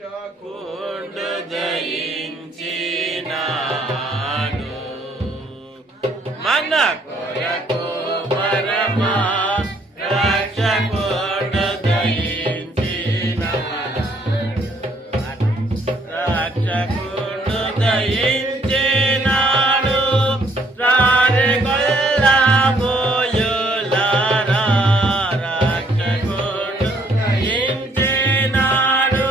రక్షకుడు దయించినాడు మన కొరకు పరమా రక్షకుడు దయించినాడు రక్షకుడు దయించినాడు రారే కొల్లబోయులారా రక్షకుడు దయించినాడు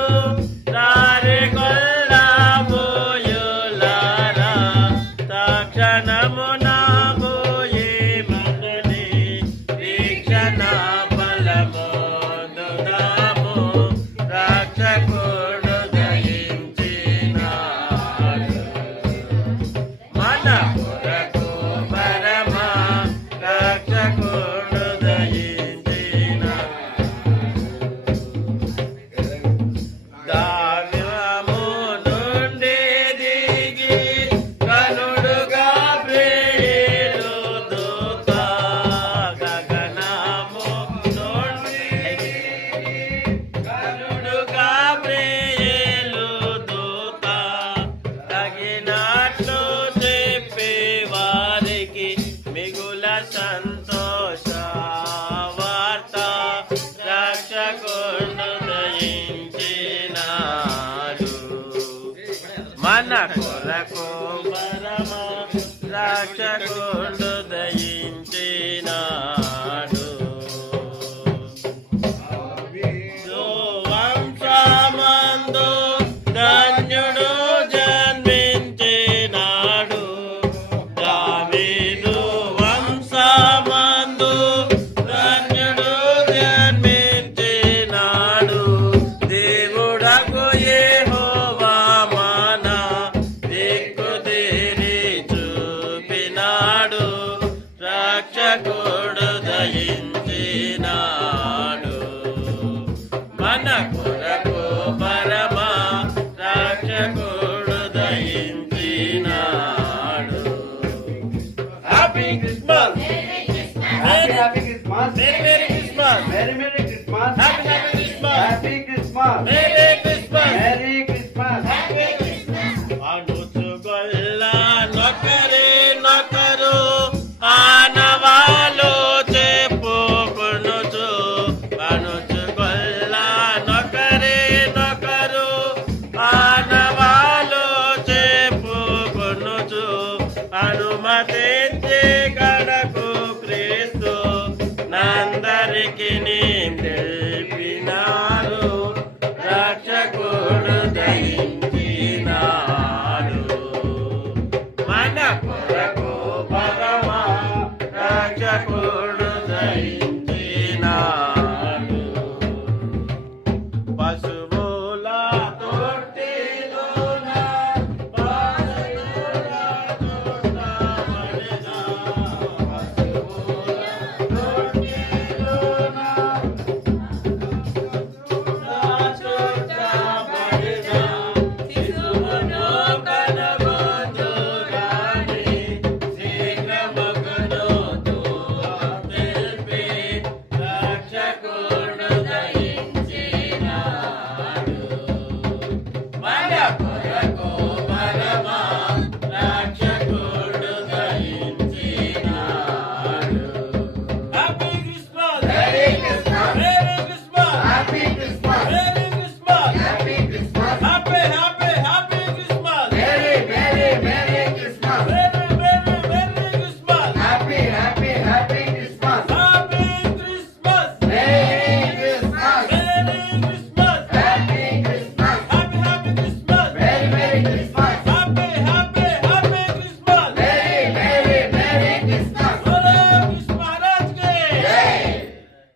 రారే కొల్లబోయులారా తక్షణమున పోయి మనని వీక్షణ ఫలమొందుదాము రక్షకుడు దయించినాడు మన కొరకు పరమా రక్షకుడు దయించినాడు దావ్యము నుండి దిగి కనుడుగా ప్రియులు దూత గగనము నుండి కనుడుగా ప్రియులు దూత తగినట్లు చెప్పి వారికి మిగుల సంతోష వార్త రక్షకుడు దయించినాడు మన కొరకు పరమ రక్షకుడు దయించినాడు వంశమందు ధన్యుడు జన్మించినాడు దావీదు వంశమందు ధన్యుడు జన్మించినాడు దేవుడకు యెహోవా మన దిక్కుదిరి చూపినాడు రక్షకుడు దయించినాడు మన కొరకు పరమా రక్షకుడు దయించినాడు happy Christmas Happy Christmas. Merry merry Christmas Merry Christmas. Happy happy Christmas Happy Christmas. Mary